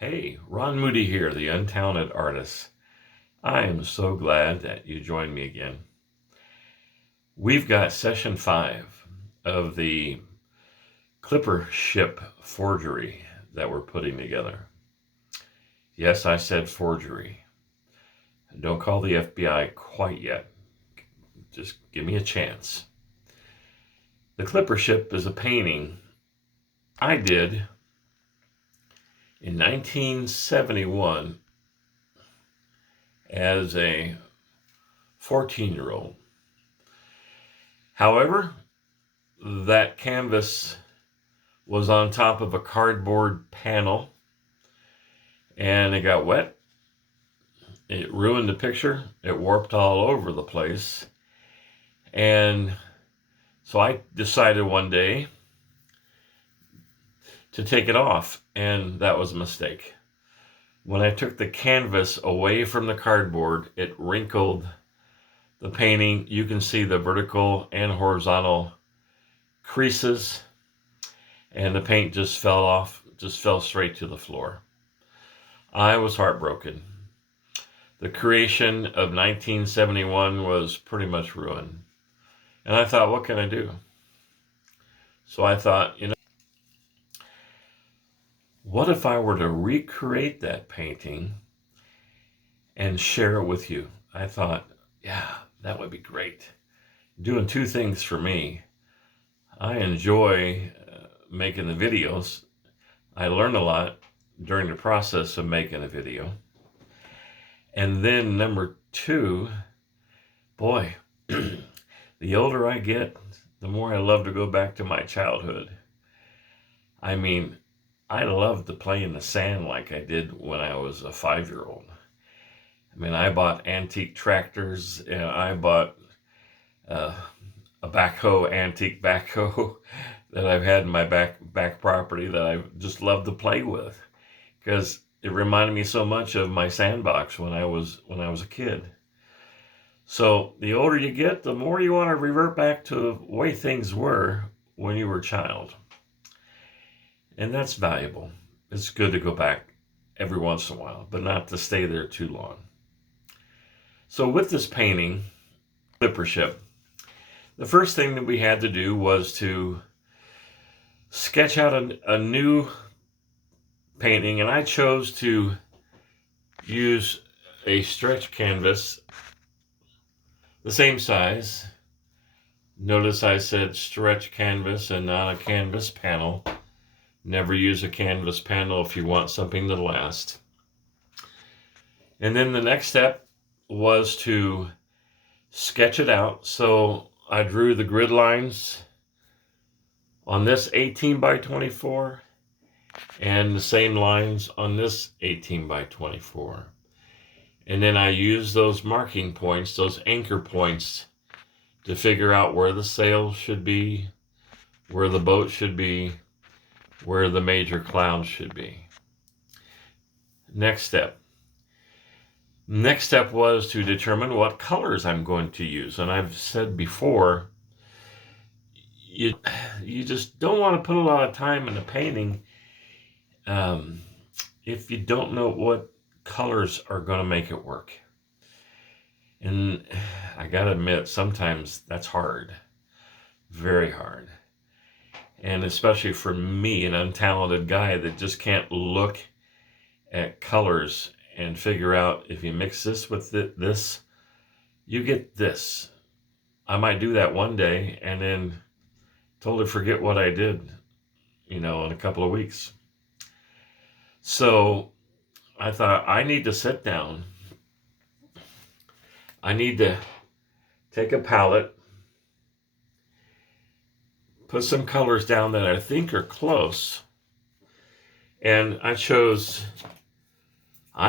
Hey, Ron Moody here, the Untalented Artist. I am so glad that you joined me again. We've got session 5 of the Clipper ship Forgery that we're putting together. Yes, I said forgery. Don't call the FBI quite yet. Just give me a chance. The Clipper ship is a painting I did in 1971 as a 14-year-old. However, that canvas was on top of a cardboard panel and it got wet. It ruined the picture. It warped all over the place. And so I decided one day to take it off, and that was a mistake. When I took the canvas away from the cardboard, it wrinkled the painting. You can see the vertical and horizontal creases, and the paint just fell off, just fell straight to the floor. I was heartbroken. The creation of 1971 was pretty much ruined. And I thought, what can I do? So I thought, what if I were to recreate that painting and share it with you? I thought, yeah, that would be great. Doing two things for me. I enjoy making the videos. I learn a lot during the process of making a video. And then number two, boy, the older I get, the more I love to go back to my childhood. I mean, I love to play in the sand like I did when I was a 5-year-old. I mean, I bought antique tractors, and I bought a antique backhoe that I've had in my back property that I just love to play with because it reminded me so much of my sandbox when I was a kid. So the older you get, the more you want to revert back to the way things were when you were a child. And that's valuable. It's good to go back every once in a while, but not to stay there too long. So with this painting, Clipper ship, the first thing that we had to do was to sketch out a new painting, and I chose to use a stretch canvas the same size. Notice I said stretch canvas and not a canvas panel. Never use a canvas panel if you want something to last. And then the next step was to sketch it out. So I drew the grid lines on this 18 by 24 and the same lines on this 18 by 24. And then I used those marking points, those anchor points, to figure out where the sails should be, where the boat should be, where the major clouds should be. Next step was to determine what colors I'm going to use. And I've said before, you just don't want to put a lot of time in a painting if you don't know what colors are going to make it work. And I gotta admit, sometimes that's hard, very hard. And especially for me, an untalented guy that just can't look at colors and figure out if you mix this with this, you get this. I might do that one day and then totally forget what I did, in a couple of weeks. So I thought, I need to sit down. I need to take a palette, put some colors down that I think are close. And I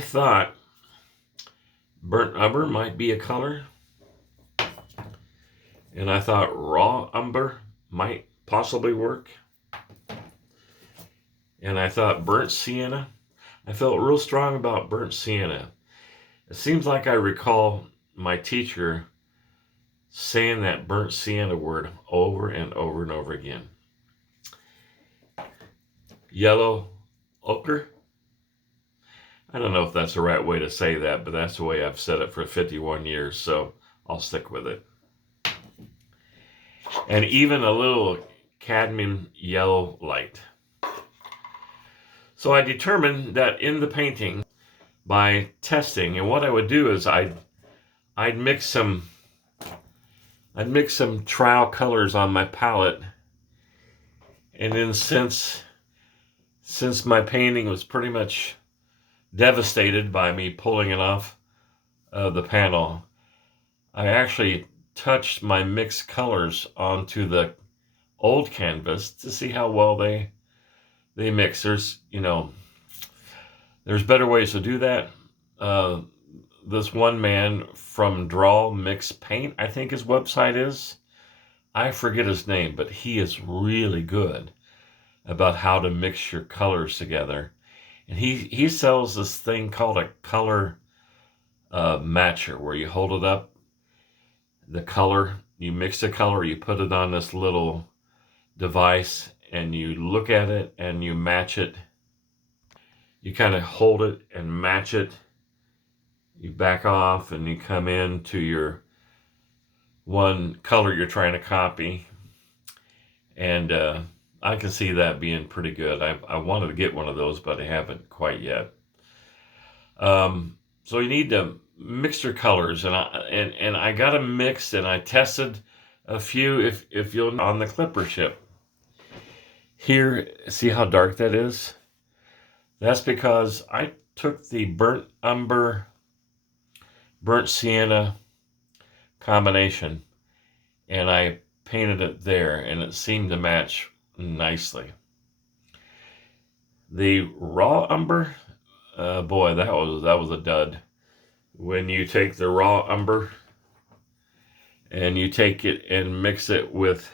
thought burnt umber might be a color. And I thought raw umber might possibly work. And I thought burnt sienna. I felt real strong about burnt sienna. It seems like I recall my teacher saying that burnt sienna word over and over and over again. Yellow ochre. I don't know if that's the right way to say that, but that's the way I've said it for 51 years, so I'll stick with it. And even a little cadmium yellow light. So I determined that in the painting, by testing, and what I would do is I'd mix some trial colors on my palette, and then since my painting was pretty much devastated by me pulling it off of the panel, I actually touched my mixed colors onto the old canvas to see how well they mix. There's better ways to do that. This one man from Draw Mix Paint, I think his website is, I forget his name, but he is really good about how to mix your colors together. And he sells this thing called a color matcher, where you hold it up, the color, you mix the color, you put it on this little device, and you look at it and you match it. You kind of hold it and match it. You back off and you come into your one color you're trying to copy. And I can see that being pretty good. I wanted to get one of those, but I haven't quite yet. So you need to mix your colors, and I got them mixed, and I tested a few. If you'll, on the Clipper ship here, see how dark that is? That's because I took the burnt umber, burnt sienna combination, and I painted it there, and it seemed to match nicely. The raw umber, boy, that was a dud. When you take the raw umber and you take it and mix it with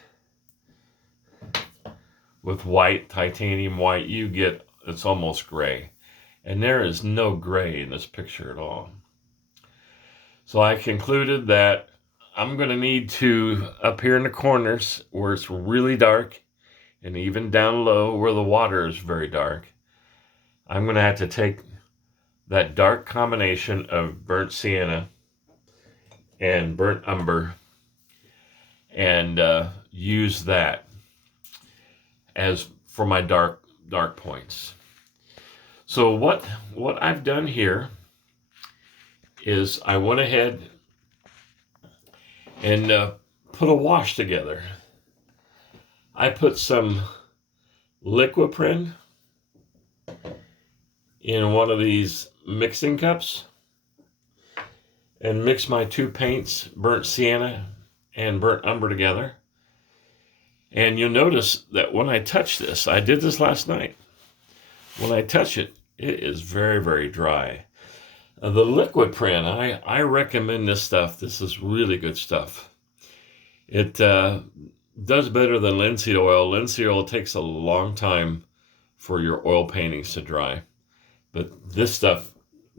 white, titanium white, you get, it's almost gray. And there is no gray in this picture at all. So I concluded that I'm going to need to, up here in the corners where it's really dark, and even down low where the water is very dark, I'm going to have to take that dark combination of burnt sienna and burnt umber and use that as for my dark points. So what I've done here is I went ahead and put a wash together. I put some Liquipren in one of these mixing cups and mix my two paints, burnt sienna and burnt umber, together. And you'll notice that when I touch this, I did this last night. When I touch it, it is very, very dry. The Liquipren, I recommend this stuff. This is really good stuff. It does better than linseed oil. Linseed oil takes a long time for your oil paintings to dry. But this stuff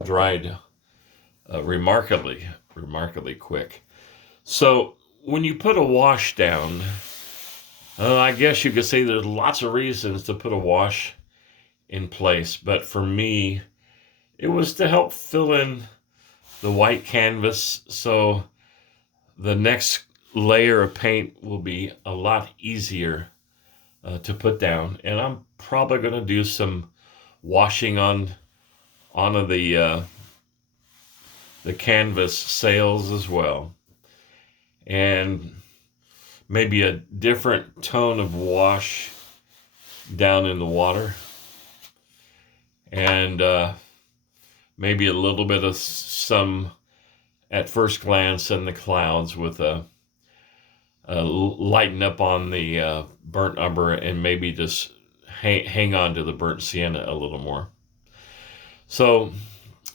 dried remarkably quick. So when you put a wash down, I guess you could say there's lots of reasons to put a wash in place. But for me, it was to help fill in the white canvas so the next layer of paint will be a lot easier to put down. And I'm probably going to do some washing on the canvas sails as well, and maybe a different tone of wash down in the water, and maybe a little bit of some at first glance in the clouds with a lighten up on the burnt umber, and maybe just hang on to the burnt sienna a little more. So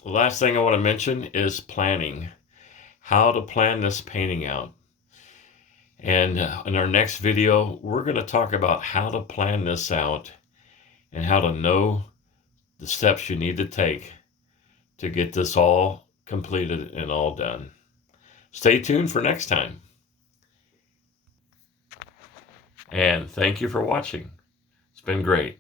the last thing I want to mention is planning. How to plan this painting out. And in our next video, we're going to talk about how to plan this out and how to know the steps you need to take to get this all completed and all done. Stay tuned for next time. And thank you for watching. It's been great.